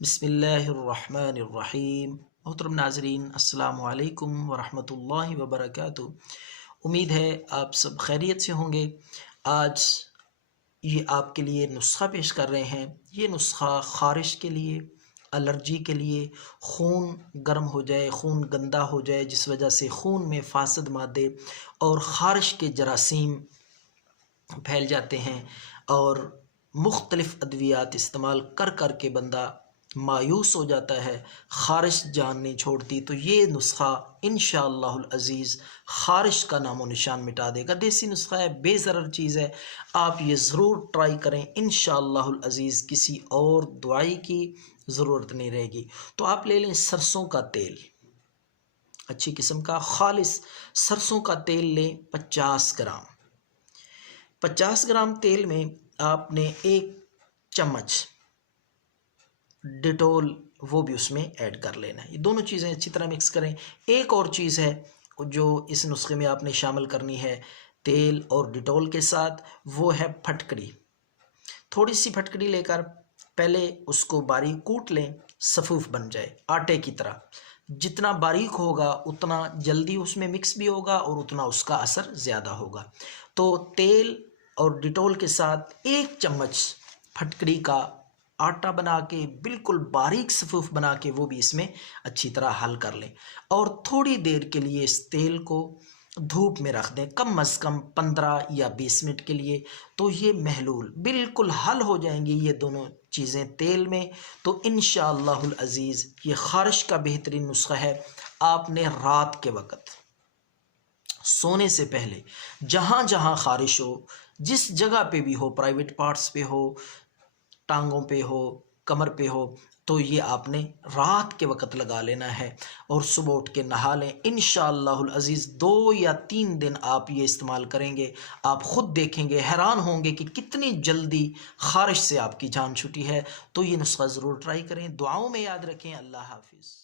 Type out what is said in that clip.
بسم اللہ الرحمن الرحیم۔ محترم ناظرین، السلام علیکم ورحمۃ اللہ وبرکاتہ۔ امید ہے آپ سب خیریت سے ہوں گے۔ آج یہ آپ کے لیے نسخہ پیش کر رہے ہیں۔ یہ نسخہ خارش کے لیے، الرجی کے لیے، خون گرم ہو جائے، خون گندا ہو جائے جس وجہ سے خون میں فاسد مادے اور خارش کے جراثیم پھیل جاتے ہیں اور مختلف ادویات استعمال کر کر کے بندہ مایوس ہو جاتا ہے، خارش جان نہیں چھوڑتی، تو یہ نسخہ انشاءاللہ العزیز خارش کا نام و نشان مٹا دے گا۔ دیسی نسخہ ہے، بے ضرر چیز ہے، آپ یہ ضرور ٹرائی کریں، انشاءاللہ العزیز کسی اور دوائی کی ضرورت نہیں رہے گی۔ تو آپ لے لیں سرسوں کا تیل، اچھی قسم کا خالص سرسوں کا تیل لیں 50 گرام۔ 50 گرام تیل میں آپ نے 1 چمچ ڈیٹول وہ بھی اس میں ایڈ کر لینا ہے۔ یہ دونوں چیزیں اچھی طرح مکس کریں۔ ایک اور چیز ہے جو اس نسخے میں آپ نے شامل کرنی ہے تیل اور ڈیٹول کے ساتھ، وہ ہے پھٹکڑی۔ تھوڑی سی پھٹکڑی لے کر پہلے اس کو باریک کوٹ لیں، صفوف بن جائے آٹے کی طرح۔ جتنا باریک ہوگا اتنا جلدی اس میں مکس بھی ہوگا اور اتنا اس کا اثر زیادہ ہوگا۔ تو تیل اور ڈیٹول کے ساتھ 1 چمچ پھٹکڑی کا آٹا بنا کے بالکل باریک صفوف بنا کے وہ بھی اس میں اچھی طرح حل کر لیں، اور تھوڑی دیر کے لیے اس تیل کو دھوپ میں رکھ دیں، کم از کم 15 یا 20 منٹ کے لیے۔ تو یہ محلول بالکل حل ہو جائیں گی یہ دونوں چیزیں تیل میں۔ تو انشاءاللہ العزیز یہ خارش کا بہترین نسخہ ہے۔ آپ نے رات کے وقت سونے سے پہلے جہاں جہاں خارش ہو، جس جگہ پہ بھی ہو، پرائیویٹ پارٹس پہ ہو، ٹانگوں پہ ہو، کمر پہ ہو، تو یہ آپ نے رات کے وقت لگا لینا ہے اور صبح اٹھ کے نہا لیں۔ انشاءاللہ العزیز 2 یا 3 دن آپ یہ استعمال کریں گے، آپ خود دیکھیں گے، حیران ہوں گے کہ کتنی جلدی خارش سے آپ کی جان چھٹی ہے۔ تو یہ نسخہ ضرور ٹرائی کریں، دعاؤں میں یاد رکھیں۔ اللہ حافظ۔